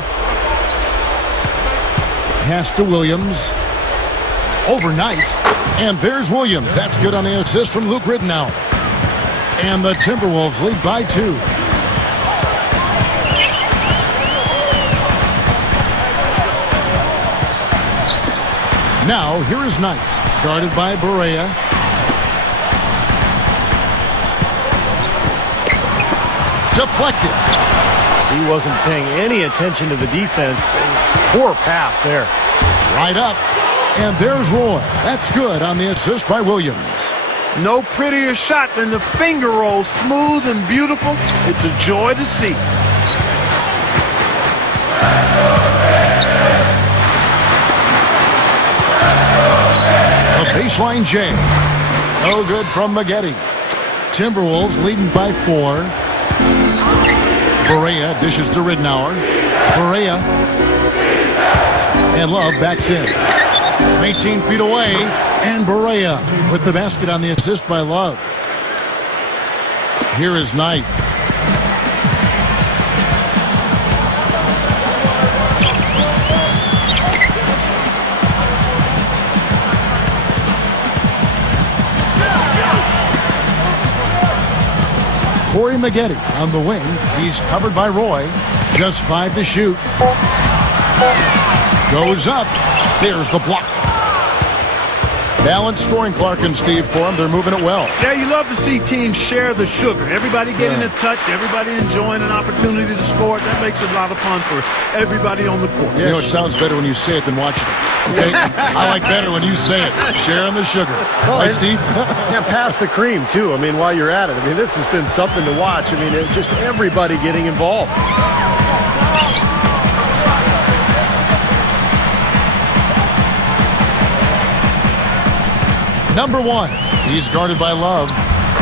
Pass to Williams. Overnight. And there's Williams. That's good on the assist from Luke Ridnour. And the Timberwolves lead by 2. Now, here is Knight. Guarded by Barea. Deflected. He wasn't paying any attention to the defense. Poor pass there. Right up. And there's Roy. That's good on the assist by Williams. No prettier shot than the finger roll. Smooth and beautiful. It's a joy to see. A baseline J. No good from Maggette. Timberwolves leading by 4. Barea dishes to Ridnour. Barea. And Love backs in. 18 feet away. And Barea with the basket on the assist by Love. Here is Knight. Corey Maggette on the wing. He's covered by Roy. Just 5 to shoot. Goes up. There's the block. Balanced scoring, Clark and Steve, for them. They're moving it well. Yeah, you love to see teams share the sugar. Everybody getting a touch, everybody enjoying an opportunity to score. That makes it a lot of fun for everybody on the court. You know, it sounds better when you say it than watching it. Okay? I like better when you say it. Sharing the sugar. Right, Steve? Yeah, pass the cream, too. I mean, while you're at it. I mean, this has been something to watch. I mean, just everybody getting involved. Number 1. He's guarded by Love.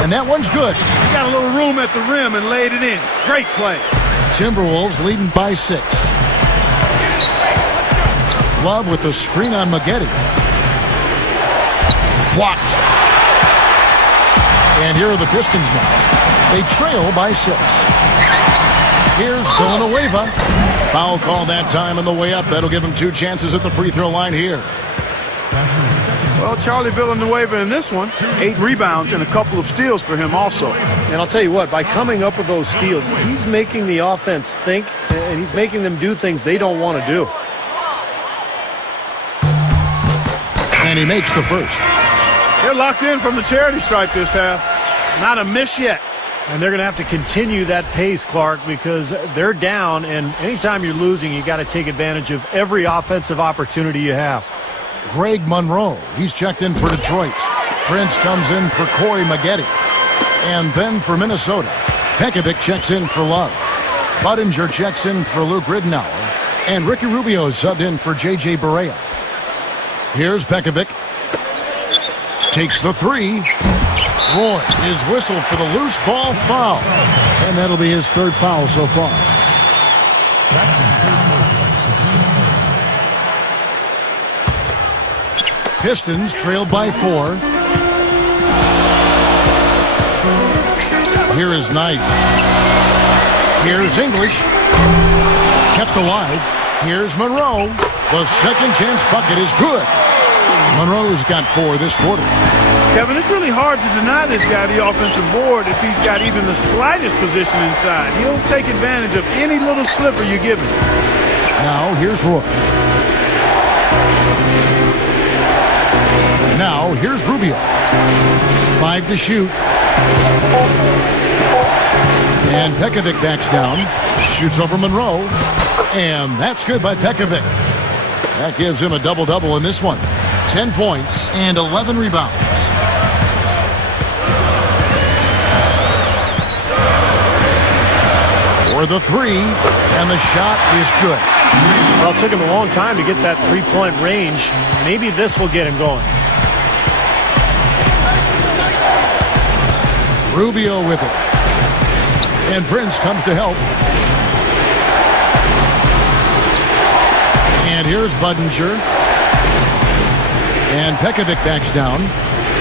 And that one's good. He got a little room at the rim and laid it in. Great play. Timberwolves leading by 6. Love with the screen on Maggette. Blocked. And here are the Pistons now. They trail by 6. Here's Villanueva. Foul call that time on the way up. That'll give him 2 chances at the free throw line here. Well, Charlie Villanueva in this one, 8 rebounds and a couple of steals for him also. And I'll tell you what, by coming up with those steals, he's making the offense think, and he's making them do things they don't want to do. And he makes the first. They're locked in from the charity stripe this half. Not a miss yet. And they're going to have to continue that pace, Clark, because they're down, and anytime you're losing, you got to take advantage of every offensive opportunity you have. Greg Monroe, he's checked in for Detroit. Prince comes in for Corey Maggette. And then for Minnesota, Pekovic checks in for Love. Budinger checks in for Luke Ridnour. And Ricky Rubio is subbed in for J.J. Barea. Here's Pekovic. Takes the three. Roy is whistled for the loose ball foul. And that'll be his third foul so far. Pistons trailed by 4. Here is Knight. Here's English. Kept alive. Here's Monroe. The second chance bucket is good. Monroe's got 4 this quarter. Kevin, it's really hard to deny this guy the offensive board if he's got even the slightest position inside. He'll take advantage of any little sliver you give him. Now here's Roy. Now here's Rubio. 5 to shoot. And Pekovic backs down. Shoots over Monroe. And that's good by Pekovic. That gives him a double-double in this one. 10 points and 11 rebounds. For the three, and the shot is good. Well, it took him a long time to get that three-point range. Maybe this will get him going. Rubio with it. And Prince comes to help. And here's Budinger. And Pekovic backs down.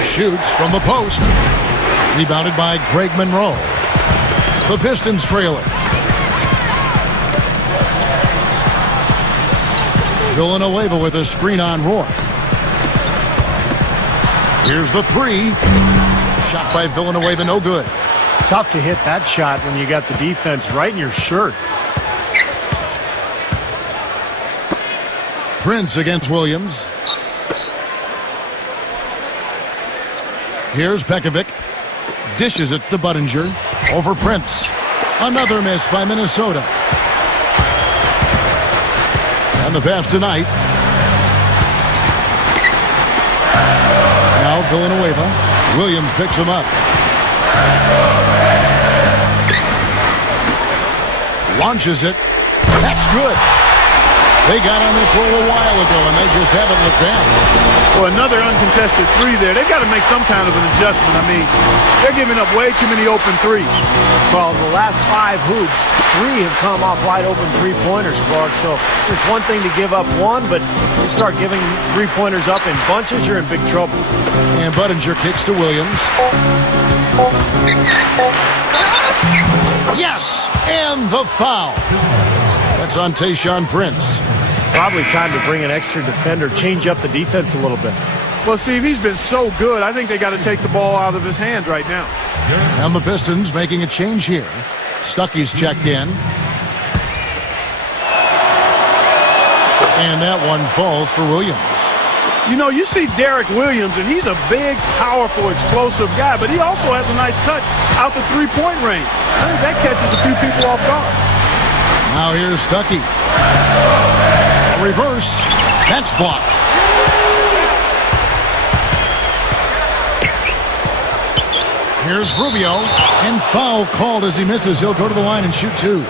Shoots from the post. Rebounded by Greg Monroe. The Pistons trail it. Villanueva with a screen on Roy. Here's the three. Shot by Villanueva, no good. Tough to hit that shot when you got the defense right in your shirt. Prince against Williams. Here's Pekovic. Dishes it to Budinger. Over Prince. Another miss by Minnesota. And the pass tonight. Now Villanueva. Williams picks him up. Launches it. That's good. They got on this roll a while ago, and they just haven't looked back. Well, another uncontested three there. They've got to make some kind of an adjustment. I mean, they're giving up way too many open threes. Well, the last 5 hoops, 3 have come off wide open three-pointers, Clark. So it's one thing to give up one, but you start giving three-pointers up in bunches, you're in big trouble. And Budinger kicks to Williams. Yes! And the foul. That's on Tayshaun Prince. Probably time to bring an extra defender, change up the defense a little bit. Well, Steve, he's been so good. I think they got to take the ball out of his hands right now. And the Pistons making a change here. Stuckey's checked in. And that one falls for Williams. You know, you see Derek Williams, and he's a big, powerful, explosive guy, but he also has a nice touch out the three-point range. I think that catches a few people off guard. Now here's Stuckey. A reverse. That's blocked. Here's Rubio. And foul called as he misses. He'll go to the line and shoot 2.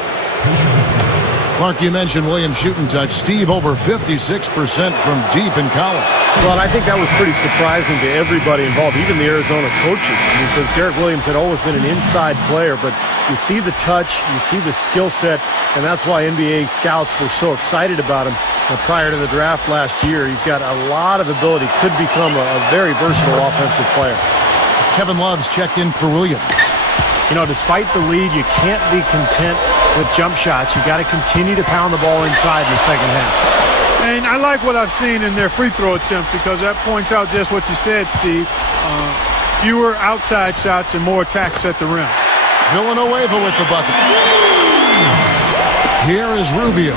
Clark, you mentioned Williams' shooting touch. Steve, over 56% from deep in college. Well, and I think that was pretty surprising to everybody involved, even the Arizona coaches, because Derek Williams had always been an inside player, but you see the touch, you see the skill set, and that's why NBA scouts were so excited about him prior to the draft last year. He's got a lot of ability, could become a very versatile offensive player. Kevin Love's checked in for Williams. You know, despite the lead, you can't be content with jump shots. You got to continue to pound the ball inside in the second half. And I like what I've seen in their free throw attempts because that points out just what you said, Steve. Fewer outside shots and more attacks at the rim. Villanueva with the bucket. Here is Rubio.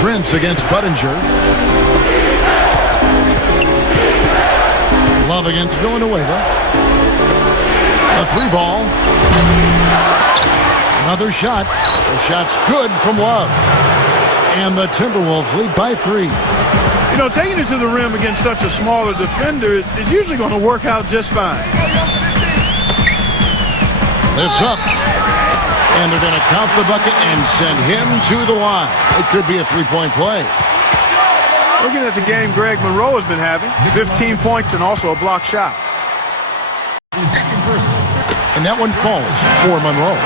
Prince against Budinger. Love against Villanueva. A 3-ball. Another shot. The shot's good from Love. And the Timberwolves lead by 3. You know, taking it to the rim against such a smaller defender is usually going to work out just fine. It's up. And they're going to count the bucket and send him to the line. It could be a three-point play. Looking at the game Greg Monroe has been having, 15 points and also a block shot. And that one falls for Monroe.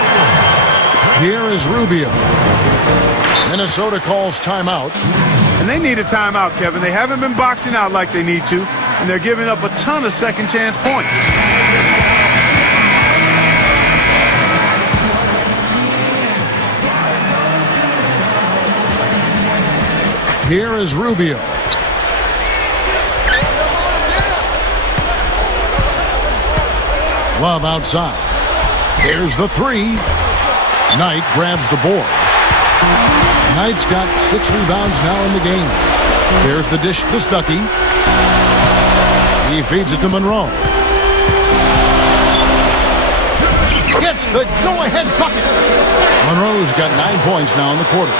Here is Rubio. Minnesota calls timeout. And they need a timeout, Kevin. They haven't been boxing out like they need to, and they're giving up a ton of second chance points. Here is Rubio. Love outside. Here's the three. Knight grabs the board. Knight's got 6 rebounds now in the game. There's the dish to Stuckey. He feeds it to Monroe. Gets the go-ahead bucket. Monroe's got 9 points now in the quarter.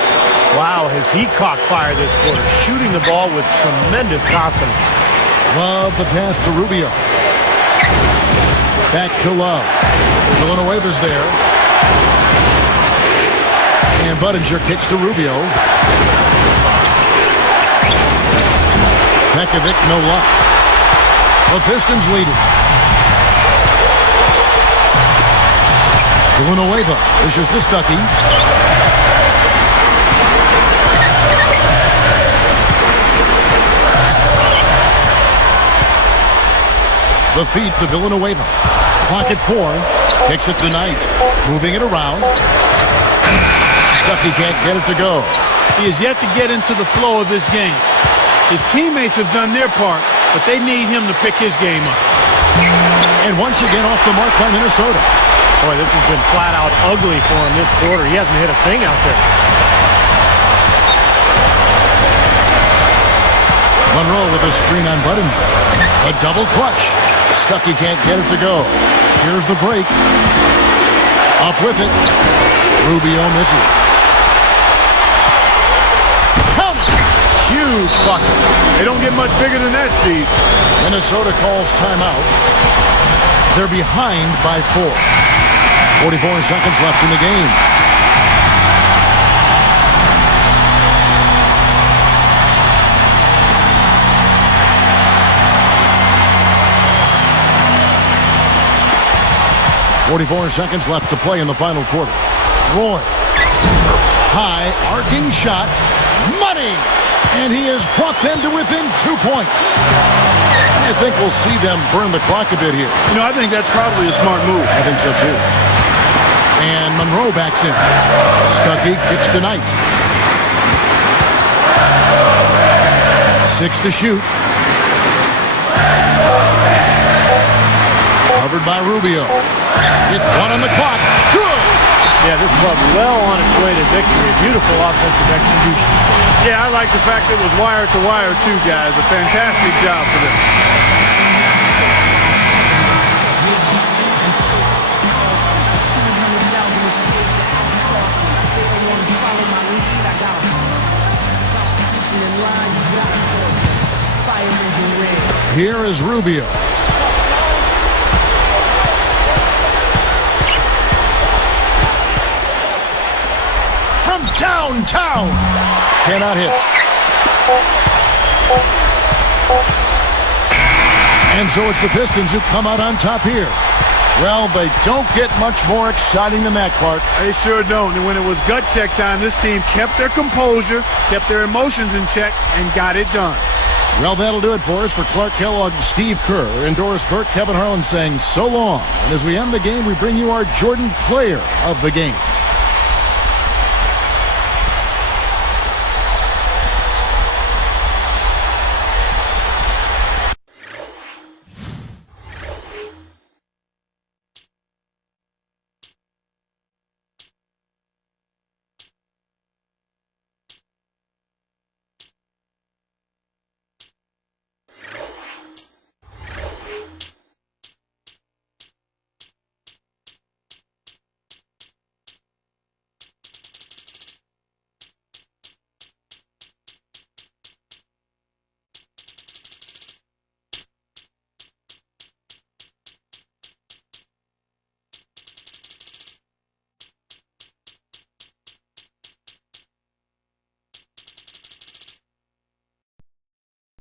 Wow, has he caught fire this quarter, shooting the ball with tremendous confidence. Love the pass to Rubio. Back to Love. Villanueva's there. And Budinger kicks to Rubio. Pekovic, no luck. The Pistons leading. Villanueva dishes to Stuckey. The feed to Villanueva. Pocket 4. Kicks it to Knight. Moving it around. Stuckey can't get it to go. He has yet to get into the flow of this game. His teammates have done their part, but they need him to pick his game up. And once again off the mark by Minnesota. Boy, this has been flat out ugly for him this quarter. He hasn't hit a thing out there. Monroe with a screen on Budinger. A double clutch. Stuckey can't get it to go. Here's the break. Up with it. Rubio misses. Count! Huge bucket. They don't get much bigger than that, Steve. Minnesota calls timeout. They're behind by 4. 44 seconds left in the game. .44 seconds left to play in the final quarter. Roy. High, arcing shot. Money! And he has brought them to within 2 points. I think we'll see them burn the clock a bit here. You know, I think that's probably a smart move. I think so, too. And Monroe backs in. Stuckey kicks to Knight. 6 to shoot. Covered by Rubio. With 1 on the clock. Good! Yeah, this club well on its way to victory. Beautiful offensive execution. Yeah, I like the fact it was wire to wire, too, guys. A fantastic job for them. Here is Rubio. From downtown. Cannot hit. And so it's the Pistons who come out on top here. Well, they don't get much more exciting than that, Clark. They sure don't. And when it was gut check time, this team kept their composure, kept their emotions in check, and got it done. Well, that'll do it for us. For Clark Kellogg, Steve Kerr, and Doris Burke, Kevin Harlan saying so long. And as we end the game, we bring you our Jordan Player of the Game.